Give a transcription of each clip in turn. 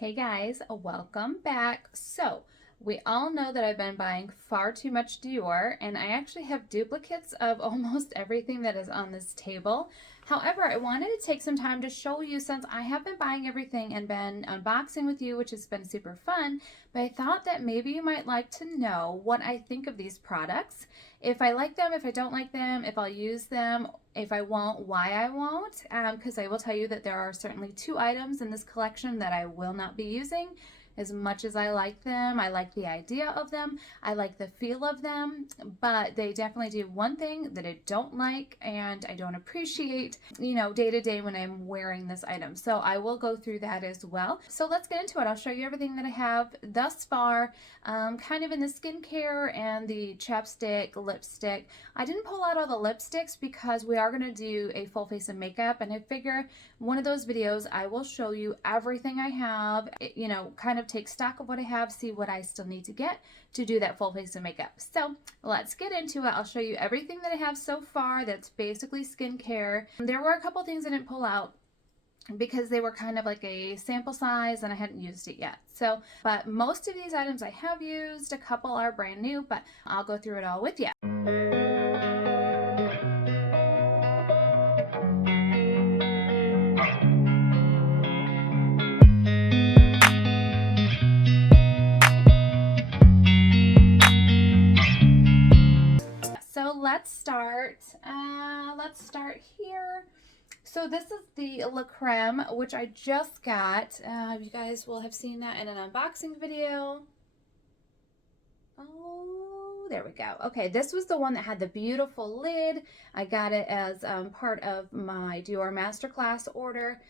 Hey guys, welcome back. So, we all know that I've been buying far too much Dior, and I actually have duplicates of almost everything that is on this table. However, I wanted to take some time to show you since I have been buying everything and been unboxing with you, which has been super fun, but I thought that maybe you might like to know what I think of these products. If I like them, if I don't like them, if I'll use them, if I won't, why I won't, because I will tell you that there are certainly two items in this collection that I will not be using. As much as I like them, I like the idea of them, I like the feel of them, but they definitely do one thing that I don't like and I don't appreciate, day to day when I'm wearing this item. So I will go through that as well. So let's get into it. I'll show you everything that I have thus far, kind of in the skincare and the chapstick, lipstick. I didn't pull out all the lipsticks because we are going to do a full face of makeup, and I figure one of those videos I will show you everything I have, kind of take stock of what I have, see what I still need to get to do that full face of makeup. So let's get into it. I'll show you everything that I have so far that's basically skincare. There were a couple things I didn't pull out because they were kind of like a sample size and I hadn't used it yet. So, but most of these items I have used, a couple are brand new, but I'll go through it all with you. So let's start here. So this is the La Creme, which I just got. You guys will have seen that in an unboxing video. Oh, there we go. Okay, this was the one that had the beautiful lid. I got it as part of my Dior Masterclass order.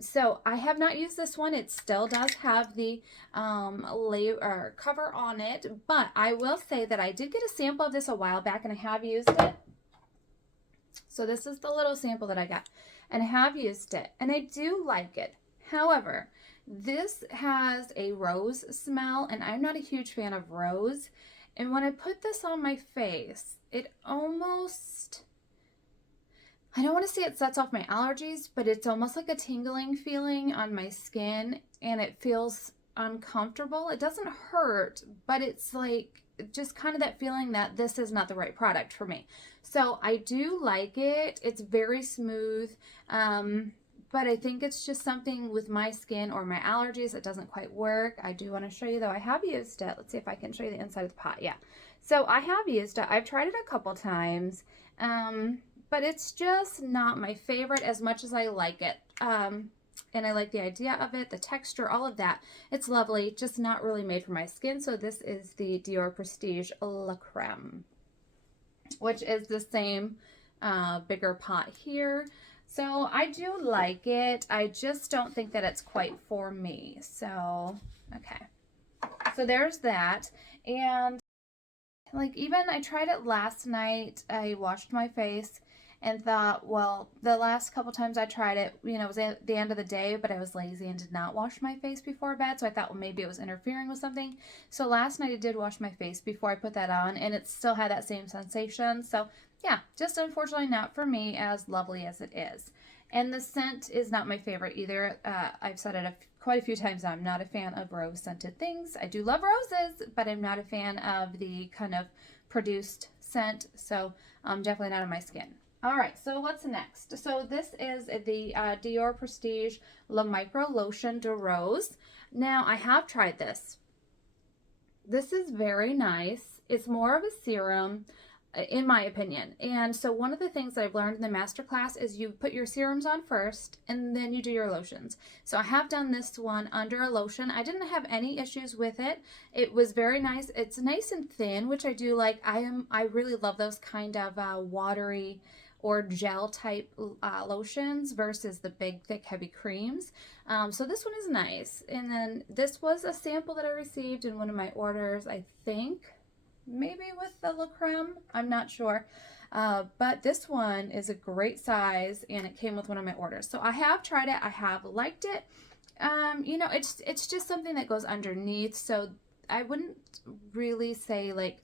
So I have not used this one. It still does have the cover on it, but I will say that I did get a sample of this a while back and I have used it. So this is the little sample that I got and I have used it and I do like it. However, this has a rose smell and I'm not a huge fan of rose. And when I put this on my face, it almost, I don't want to say it sets off my allergies, but it's almost like a tingling feeling on my skin and it feels uncomfortable. It doesn't hurt, but it's like just kind of that feeling that this is not the right product for me. So I do like it. It's very smooth. But I think it's just something with my skin or my allergies that doesn't quite work. I do want to show you though. I have used it. Let's see if I can show you the inside of the pot. Yeah. So I have used it. I've tried it a couple times. But it's just not my favorite as much as I like it. And I like the idea of it, the texture, all of that. It's lovely, just not really made for my skin. So this is the Dior Prestige La Creme, which is the same bigger pot here. So I do like it. I just don't think that it's quite for me. So, okay. So there's that. And like even I tried it last night. I washed my face and thought, well, the last couple times I tried it, it was at the end of the day, but I was lazy and did not wash my face before bed. So I thought, well, maybe it was interfering with something. So last night I did wash my face before I put that on and it still had that same sensation. So yeah, just unfortunately not for me, as lovely as it is. And the scent is not my favorite either. I've said it quite a few times. I'm not a fan of rose scented things. I do love roses, but I'm not a fan of the kind of produced scent. So definitely not on my skin. All right, so what's next? So this is the Dior Prestige La Micro Lotion de Rose. Now, I have tried this. This is very nice. It's more of a serum, in my opinion. And so one of the things that I've learned in the masterclass is you put your serums on first and then you do your lotions. So I have done this one under a lotion. I didn't have any issues with it. It was very nice. It's nice and thin, which I do like. I really love those kind of watery or gel type lotions versus the big thick heavy creams. So this one is nice. And then this was a sample that I received in one of my orders, I think maybe with the La Creme, I'm not sure. But this one is a great size and it came with one of my orders. So I have tried it. I have liked it. It's just something that goes underneath. So I wouldn't really say like,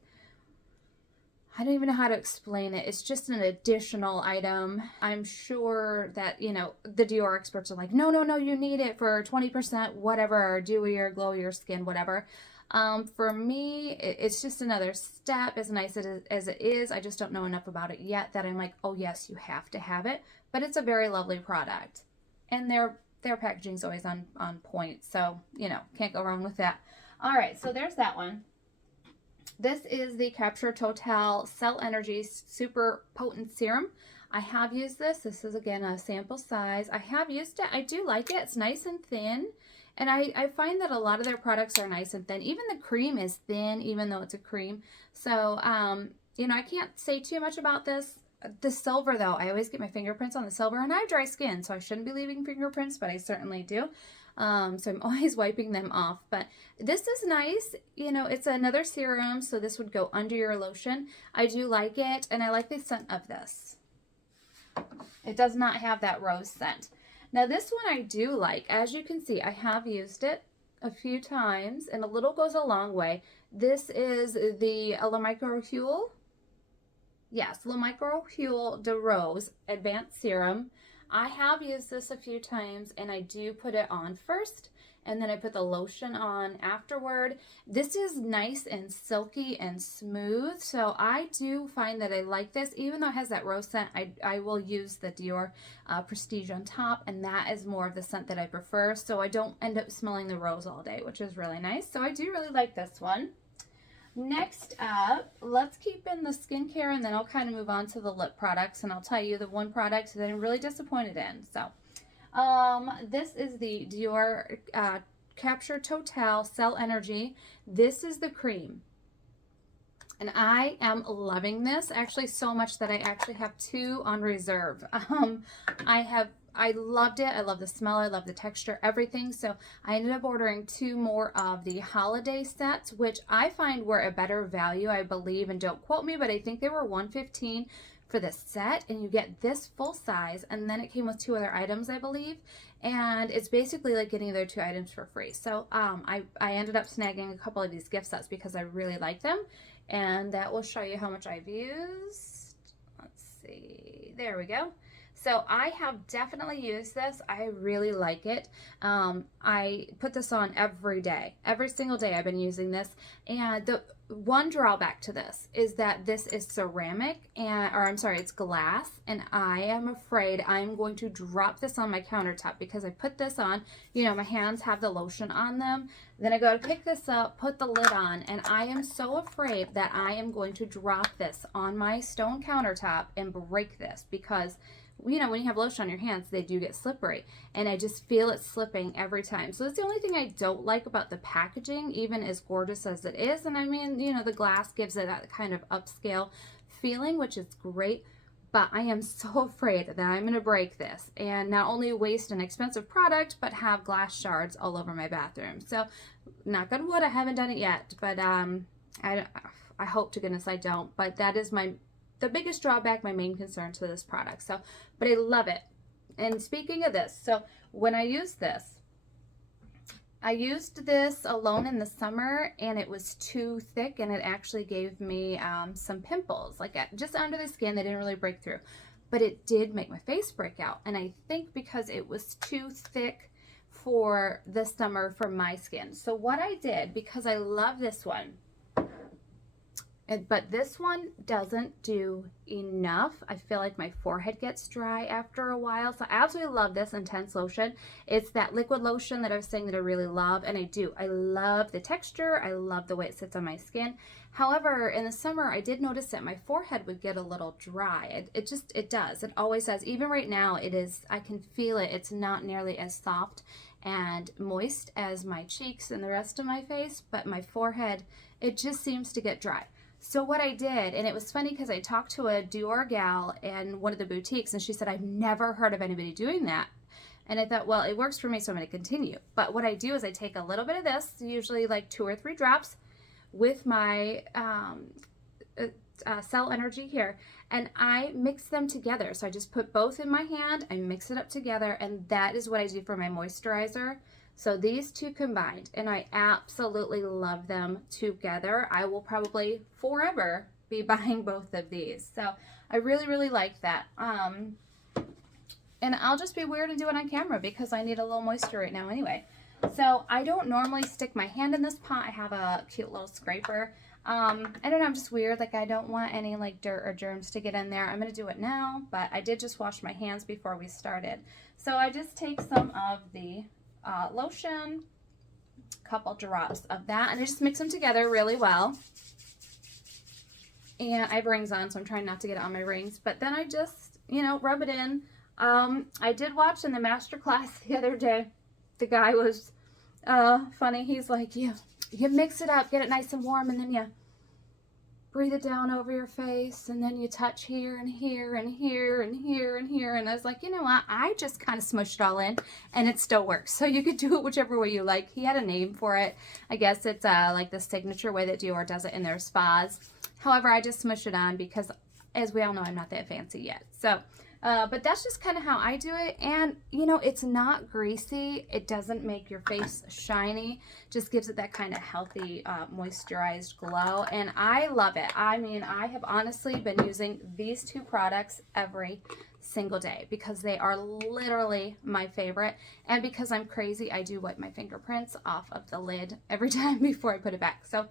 I don't even know how to explain it. It's just an additional item. I'm sure that, you know, the Dior experts are like, no, no, no, you need it for 20%, whatever, dewier, glowier skin, whatever. For me, it's just another step, as nice as it is. I just don't know enough about it yet that I'm like, oh yes, you have to have it. But it's a very lovely product. And their packaging is always on point. So, you know, can't go wrong with that. All right, so there's that one. This is the Capture Total Cell Energy Super Potent Serum. I have used this. This is, again, a sample size. I have used it. I do like it. It's nice and thin. And I find that a lot of their products are nice and thin. Even the cream is thin, even though it's a cream. So, you know, I can't say too much about this. The silver, though, I always get my fingerprints on the silver. And I have dry skin, so I shouldn't be leaving fingerprints, but I certainly do. So I'm always wiping them off. But this is nice. You know, it's another serum, so this would go under your lotion. I do like it, and I like the scent of this. It does not have that rose scent. Now this one I do like. As you can see, I have used it a few times, and a little goes a long way. This is the Le Micro Huile. Yes, Le Micro Huile de Rose Advanced Serum. I have used this a few times, and I do put it on first, and then I put the lotion on afterward. This is nice and silky and smooth, so I do find that I like this. Even though it has that rose scent, I will use the Dior Prestige on top, and that is more of the scent that I prefer, so I don't end up smelling the rose all day, which is really nice. So I do really like this one. Next up, let's keep in the skincare, and then I'll kind of move on to the lip products, and I'll tell you the one product that I'm really disappointed in. So, this is the Dior Capture Total Cell Energy. This is the cream. And I am loving this, actually so much that I actually have two on reserve. I loved it. I love the smell. I love the texture, everything. So I ended up ordering two more of the holiday sets, which I find were a better value, I believe. And don't quote me, but I think they were $115 for the set. And you get this full size. And then it came with two other items, I believe. And it's basically like getting their two items for free. So I ended up snagging a couple of these gift sets because I really like them. And that will show you how much I've used. Let's see. There we go. So I have definitely used this. I really like it. I put this on every day. Every single day I've been using this. And the one drawback to this is that this is ceramic, it's glass, and I am afraid I'm going to drop this on my countertop because I put this on, you know, my hands have the lotion on them. Then I go to pick this up, put the lid on, and I am so afraid that I am going to drop this on my stone countertop and break this because, you know, when you have lotion on your hands, they do get slippery, and I just feel it slipping every time. So that's the only thing I don't like about the packaging, even as gorgeous as it is. And I mean, you know, the glass gives it that kind of upscale feeling, which is great, but I am so afraid that I'm going to break this and not only waste an expensive product, but have glass shards all over my bathroom. So knock on wood, I haven't done it yet, but I hope to goodness I don't. But that is the biggest drawback, my main concern to this product. So, but I love it. And speaking of this, so when I used this alone in the summer, and it was too thick, and it actually gave me some pimples, like just under the skin. They didn't really break through, but it did make my face break out. And I think because it was too thick for the summer for my skin. So what I did, because I love this one, but this one doesn't do enough. I feel like my forehead gets dry after a while. So I absolutely love this intense lotion. It's that liquid lotion that I was saying that I really love, and I do. I love the texture. I love the way it sits on my skin. However, in the summer, I did notice that my forehead would get a little dry. It does. It always does. Even right now, it is. I can feel it. It's not nearly as soft and moist as my cheeks and the rest of my face, but my forehead, it just seems to get dry. So what I did, and it was funny because I talked to a Dior gal in one of the boutiques, and she said, I've never heard of anybody doing that. And I thought, well, it works for me, so I'm going to continue. But what I do is I take a little bit of this, usually like 2 or 3 drops, with my Cell Energy here, and I mix them together. So I just put both in my hand, I mix it up together, and that is what I do for my moisturizer. So these two combined, and I absolutely love them together. I will probably forever be buying both of these. So I really, really like that. And I'll just be weird and do it on camera because I need a little moisture right now anyway. So I don't normally stick my hand in this pot. I have a cute little scraper. I don't know, I'm just weird. Like I don't want any like dirt or germs to get in there. I'm going to do it now, but I did just wash my hands before we started. So I just take some of the lotion, a couple drops of that, and I just mix them together really well. And I have rings on, so I'm trying not to get it on my rings. But then I just, you know, rub it in. I did watch in the master class the other day. The guy was funny. He's like, you mix it up, get it nice and warm, and then you breathe it down over your face, and then you touch here and here and here and here and here. And I was like, you know what? I just kind of smushed it all in, and it still works. So you could do it whichever way you like. He had a name for it. I guess it's like the signature way that Dior does it in their spas. However, I just smush it on because, as we all know, I'm not that fancy yet. So, but that's just kind of how I do it. And, you know, it's not greasy. It doesn't make your face shiny. Just gives it that kind of healthy, moisturized glow. And I love it. I mean, I have honestly been using these two products every single day because they are literally my favorite. And because I'm crazy, I do wipe my fingerprints off of the lid every time before I put it back. So,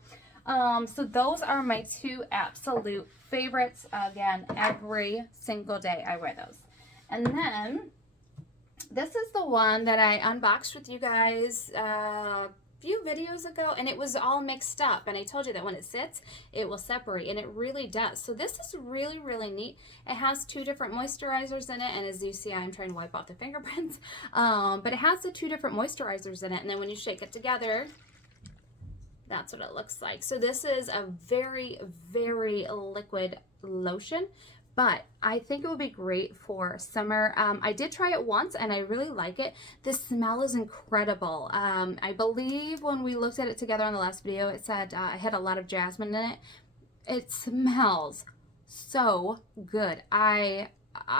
so those are my two absolute favorites. Again, every single day I wear those. And then this is the one that I unboxed with you guys a few videos ago, and it was all mixed up. And I told you that when it sits, it will separate, and it really does. So this is really, really neat. It has two different moisturizers in it, and as you see, I'm trying to wipe off the fingerprints. But it has the two different moisturizers in it, and then when you shake it together, that's what it looks like. So this is a very, very liquid lotion, but I think it would be great for summer. I did try it once and I really like it. The smell is incredible. I believe when we looked at it together on the last video, it said it had a lot of jasmine in it. It smells so good. I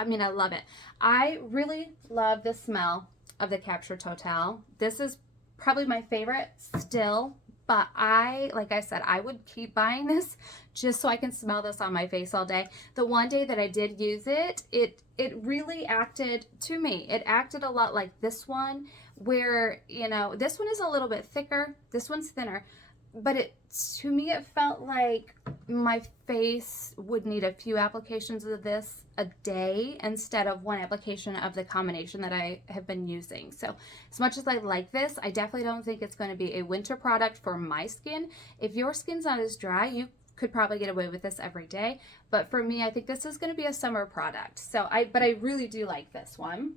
mean, I love it. I really love the smell of the Capture Total. This is probably my favorite still. But like I said, I would keep buying this just so I can smell this on my face all day. The one day that I did use it, it really acted, to me, it acted a lot like this one, where, you know, this one is a little bit thicker, this one's thinner. But to me, it felt like my face would need a few applications of this a day instead of one application of the combination that I have been using. So as much as I like this, I definitely don't think it's going to be a winter product for my skin. If your skin's not as dry, you could probably get away with this every day. But for me, I think this is going to be a summer product. But I really do like this one.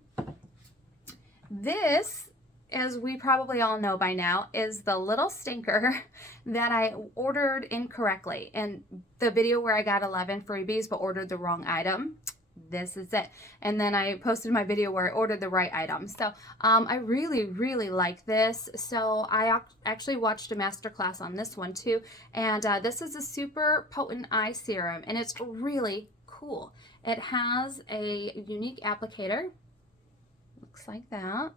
This, as we probably all know by now, is the little stinker that I ordered incorrectly in the video where I got 11 freebies but ordered the wrong item. This is it. And then I posted my video where I ordered the right item. So I really, really like this. So I actually watched a masterclass on this one too. And this is a super potent eye serum, and it's really cool. It has a unique applicator. Looks like that.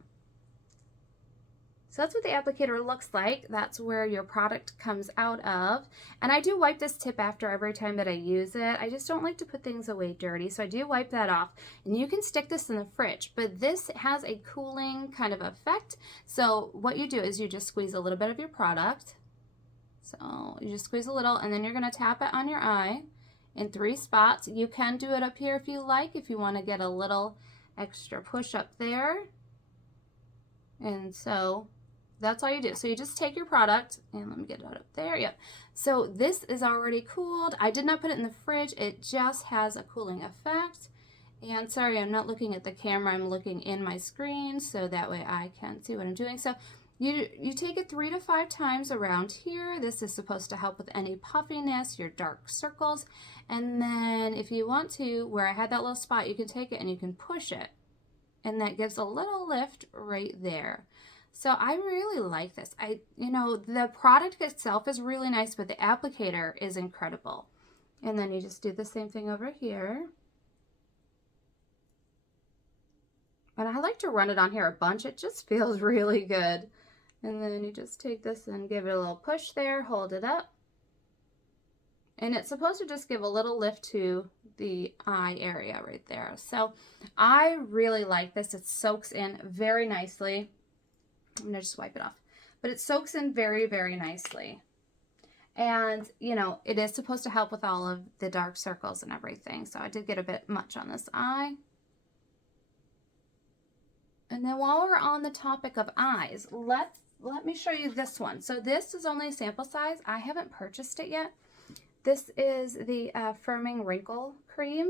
So that's what the applicator looks like. That's where your product comes out of. And I do wipe this tip after every time that I use it. I just don't like to put things away dirty, so I do wipe that off. And you can stick this in the fridge, but this has a cooling kind of effect. So what you do is you just squeeze a little bit of your product. So you just squeeze a little, and then you're gonna tap it on your eye in 3 spots. You can do it up here if you like, if you wanna get a little extra push up there. And so that's all you do. So you just take your product, and let me get it up there. Yep. So this is already cooled. I did not put it in the fridge. It just has a cooling effect. And sorry, I'm not looking at the camera. I'm looking in my screen so that way I can see what I'm doing. So you take it 3 to 5 times around here. This is supposed to help with any puffiness, your dark circles. And then if you want to, where I had that little spot, you can take it and you can push it. And that gives a little lift right there. So I really like this. You know, the product itself is really nice, but the applicator is incredible. And then you just do the same thing over here. And I like to run it on here a bunch. It just feels really good. And then you just take this and give it a little push there, hold it up. And it's supposed to just give a little lift to the eye area right there. So I really like this. It soaks in very nicely. I'm gonna just wipe it off. But it soaks in very, very nicely. And, you know, it is supposed to help with all of the dark circles and everything. So I did get a bit much on this eye. And then while we're on the topic of eyes, let me show you this one. So this is only a sample size. I haven't purchased it yet. This is the Firming Wrinkle Cream.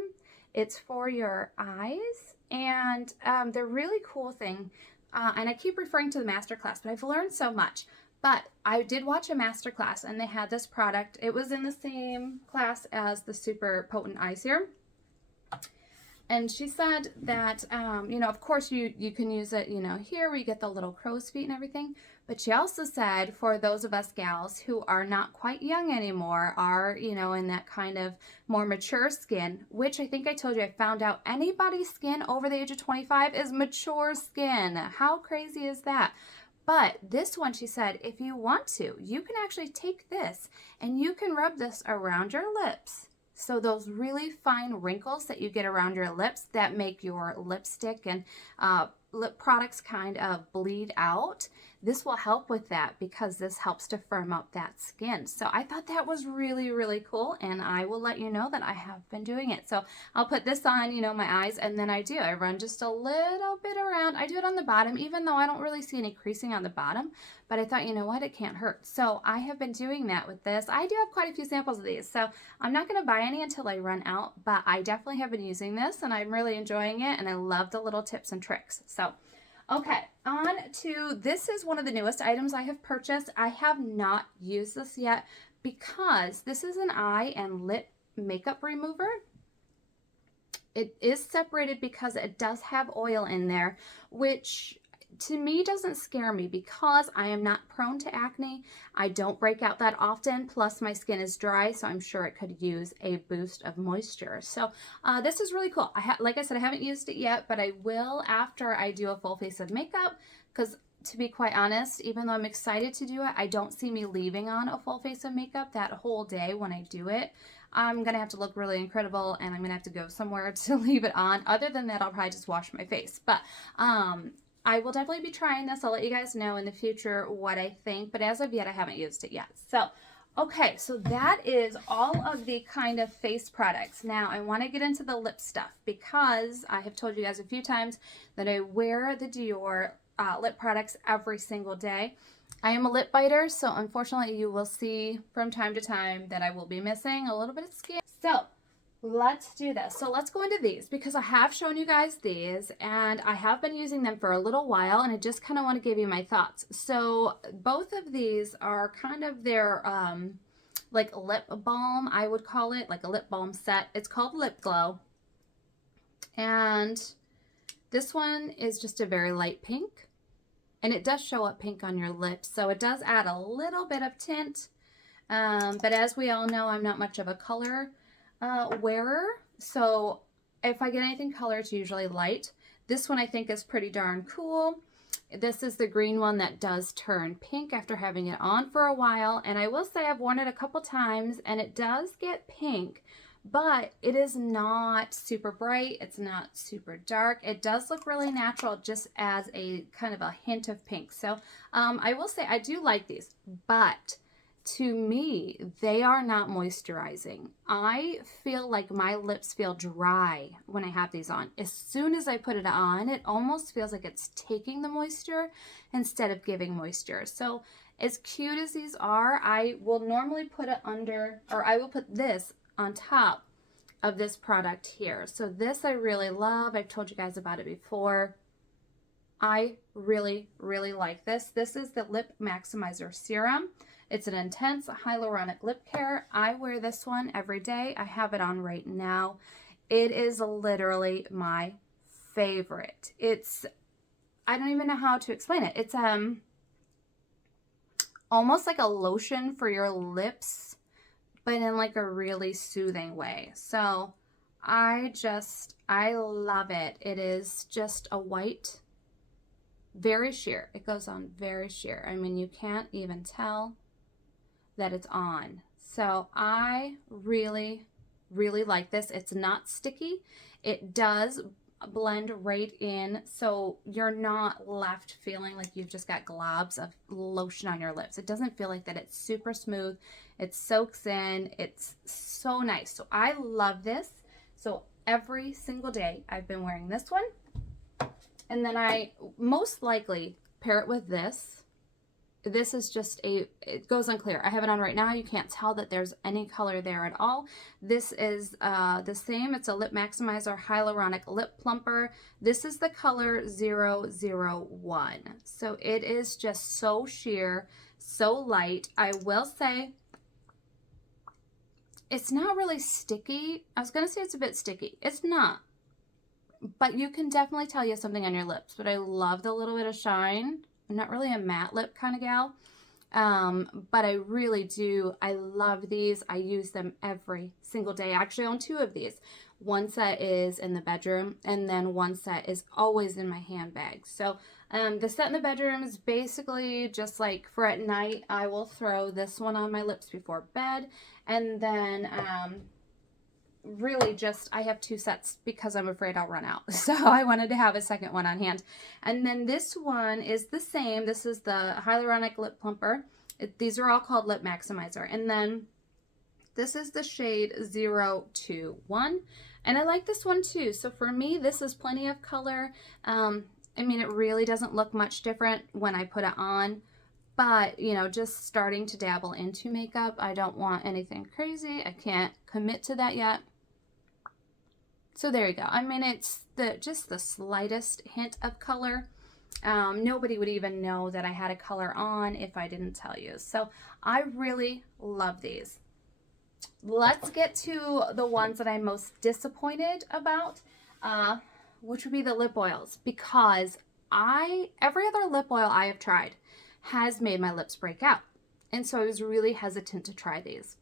It's for your eyes, and the really cool thing, and I keep referring to the masterclass, but I've learned so much. But I did watch a masterclass, and they had this product. It was in the same class as the Super Potent Eye Serum. And she said that, you know, of course you can use it, you know, here where you get the little crow's feet and everything. But she also said for those of us gals who are not quite young anymore, are, you know, in that kind of more mature skin, which I think I told you, I found out anybody's skin over the age of 25 is mature skin. How crazy is that? But this one, she said, if you want to, you can actually take this and you can rub this around your lips. So those really fine wrinkles that you get around your lips that make your lipstick and lip products kind of bleed out, this will help with that because this helps to firm up that skin. So I thought that was really, really cool, and I will let you know that I have been doing it. So I'll put this on, you know, my eyes, and then I run just a little bit around. I do it on the bottom, even though I don't really see any creasing on the bottom, but I thought, you know what, it can't hurt. So I have been doing that with this. I do have quite a few samples of these, so I'm not going to buy any until I run out, but I definitely have been using this, and I'm really enjoying it, and I love the little tips and tricks. So okay, on to, this is one of the newest items I have purchased. I have not used this yet because this is an eye and lip makeup remover. It is separated because it does have oil in there, which to me doesn't scare me because I am not prone to acne. I don't break out that often, plus my skin is dry, so I'm sure it could use a boost of moisture. So this is really cool. Like I said, I haven't used it yet, but I will after I do a full face of makeup, because to be quite honest, even though I'm excited to do it, I don't see me leaving on a full face of makeup that whole day when I do it. I'm going to have to look really incredible, and I'm going to have to go somewhere to leave it on. Other than that, I'll probably just wash my face. But I will definitely be trying this. I'll let you guys know in the future what I think, but as of yet, I haven't used it yet. So, okay, so that is all of the kind of face products. Now, I want to get into the lip stuff because I have told you guys a few times that I wear the Dior lip products every single day. I am a lip biter, so unfortunately, you will see from time to time that I will be missing a little bit of skin. So, let's do this. So let's go into these because I have shown you guys these and I have been using them for a little while, and I just kind of want to give you my thoughts. So both of these are kind of their like lip balm, I would call it, like a lip balm set. It's called Lip Glow. And this one is just a very light pink, and it does show up pink on your lips. So it does add a little bit of tint. But as we all know, I'm not much of a color wearer, so if I get anything color, it's usually light. This one I think is pretty darn cool. This is the green one that does turn pink after having it on for a while, and I will say I've worn it a couple times and it does get pink, but it is not super bright, it's not super dark. It does look really natural, just as a kind of a hint of pink. So I will say I do like these, but to me, they are not moisturizing. I feel like my lips feel dry when I have these on. As soon as I put it on, it almost feels like it's taking the moisture instead of giving moisture. So as cute as these are, I will normally put it under, or I will put this on top of this product here. So this I really love. I've told you guys about it before. I really, really like this. This is the Lip Maximizer Serum. It's an intense hyaluronic lip care. I wear this one every day. I have it on right now. It is literally my favorite. It's, I don't even know how to explain it. It's almost like a lotion for your lips, but in like a really soothing way. So I love it. It is just a white, very sheer. It goes on very sheer. I mean, you can't even tell that it's on. So I really, really like this. It's not sticky. It does blend right in, so you're not left feeling like you've just got globs of lotion on your lips. It doesn't feel like that. It's super smooth. It soaks in. It's so nice. So I love this. So every single day I've been wearing this one. And then I most likely pair it with this. This is just it goes on clear. I have it on right now. You can't tell that there's any color there at all. This is the same. It's a lip maximizer hyaluronic lip plumper. This is the color 001. So it is just so sheer, so light. I will say it's not really sticky. I was going to say it's a bit sticky. It's not. But you can definitely tell you have something on your lips. But I love the little bit of shine. I'm not really a matte lip kind of gal, but I really do. I love these. I use them every single day. I actually own 2 of these. One set is in the bedroom, and then one set is always in my handbag. So the set in the bedroom is basically just like for at night. I will throw this one on my lips before bed, and then really just I have 2 sets because I'm afraid I'll run out. So I wanted to have a second one on hand. And then this one is the same. This is the hyaluronic lip plumper. These are all called lip maximizer. And then this is the shade 021. And I like this one too. So for me, this is plenty of color. I mean, it really doesn't look much different when I put it on. But, you know, just starting to dabble into makeup, I don't want anything crazy. I can't commit to that yet. So there you go. I mean, it's just the slightest hint of color. Nobody would even know that I had a color on if I didn't tell you. So I really love these. Let's get to the ones that I'm most disappointed about, which would be the lip oils, because every other lip oil I have tried has made my lips break out. And so I was really hesitant to try these.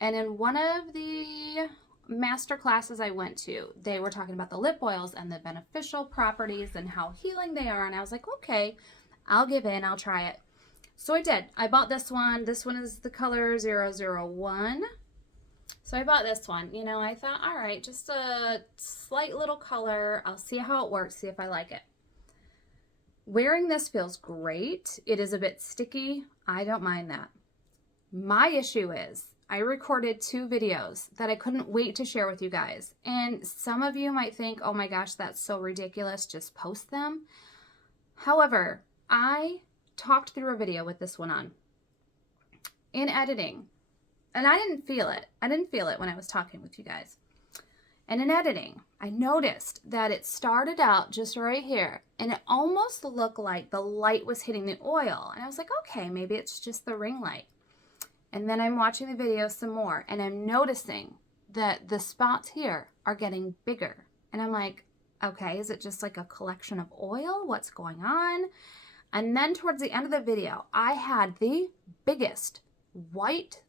And in one of the master classes I went to, they were talking about the lip oils and the beneficial properties and how healing they are. And I was like, okay, I'll give in, I'll try it. So I did. I bought this one. This one is the color 001. So I bought this one. You know, I thought, all right, just a slight little color. I'll see how it works, see if I like it. Wearing this feels great. It is a bit sticky. I don't mind that. My issue is I recorded 2 videos that I couldn't wait to share with you guys. And some of you might think, oh my gosh, that's so ridiculous, just post them. However, I talked through a video with this one on in editing, and I didn't feel it. I didn't feel it when I was talking with you guys. And in editing, I noticed that it started out just right here, and it almost looked like the light was hitting the oil. And I was like, okay, maybe it's just the ring light. And then I'm watching the video some more, and I'm noticing that the spots here are getting bigger. And I'm like, okay, is it just like a collection of oil? What's going on? And then towards the end of the video, I had the biggest white,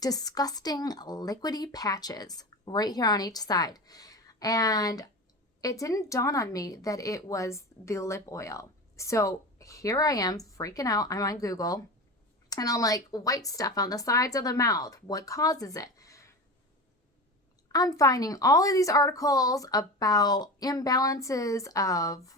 disgusting liquidy patches right here on each side. And it didn't dawn on me that it was the lip oil. So here I am freaking out. I'm on Google. And I'm like, white stuff on the sides of the mouth. What causes it? I'm finding all of these articles about imbalances of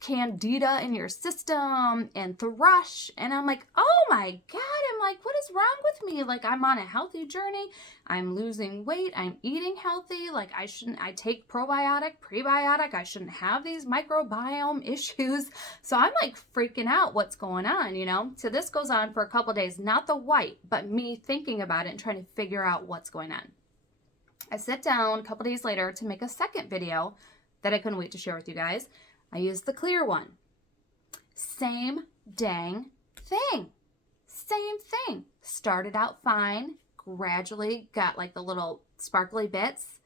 candida in your system and thrush. And I'm like, oh my God. I'm like, what is wrong with me? Like, I'm on a healthy journey. I'm losing weight. I'm eating healthy. Like, I take probiotic, prebiotic. I shouldn't have these microbiome issues. So I'm like freaking out what's going on, you know? So this goes on for a couple days, not the white, but me thinking about it and trying to figure out what's going on. I sit down a couple days later to make a second video that I couldn't wait to share with you guys. I used the clear one. Same dang thing. Same thing. Started out fine, gradually got like the little sparkly bits.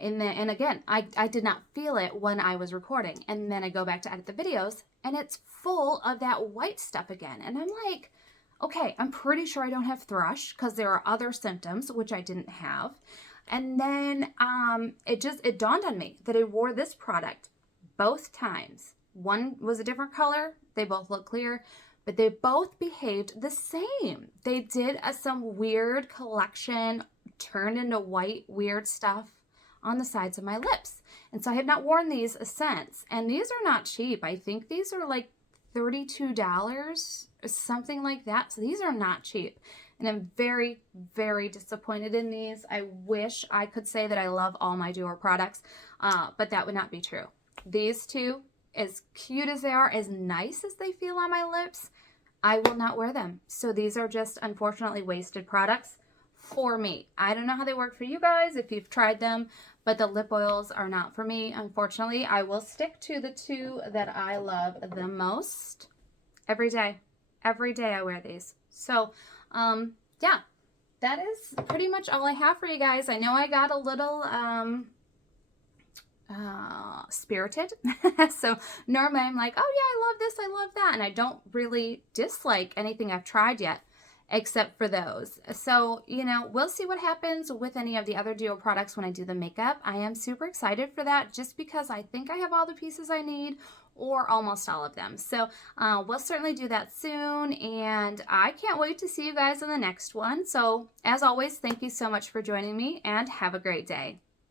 And again, I did not feel it when I was recording. And then I go back to edit the videos and it's full of that white stuff again. And I'm like, okay, I'm pretty sure I don't have thrush because there are other symptoms, which I didn't have. And then it dawned on me that I wore this product both times. One was a different color. They both look clear. but they both behaved the same. They did some weird collection, turned into white weird stuff on the sides of my lips. And so I have not worn these since. And these are not cheap. I think these are like $32, something like that. So these are not cheap. And I'm very, very disappointed in these. I wish I could say that I love all my Dior products, but that would not be true. These two, as cute as they are, as nice as they feel on my lips, I will not wear them. So these are just unfortunately wasted products for me. I don't know how they work for you guys if you've tried them, but the lip oils are not for me, unfortunately. I will stick to the two that I love the most every day. Every day I wear these. So, yeah, that is pretty much all I have for you guys. I know I got a little spirited. So normally I'm like, oh yeah, I love this, I love that. And I don't really dislike anything I've tried yet, except for those. So, you know, we'll see what happens with any of the other Dior products when I do the makeup. I am super excited for that just because I think I have all the pieces I need, or almost all of them. So we'll certainly do that soon, and I can't wait to see you guys on the next one. So as always, thank you so much for joining me, and have a great day.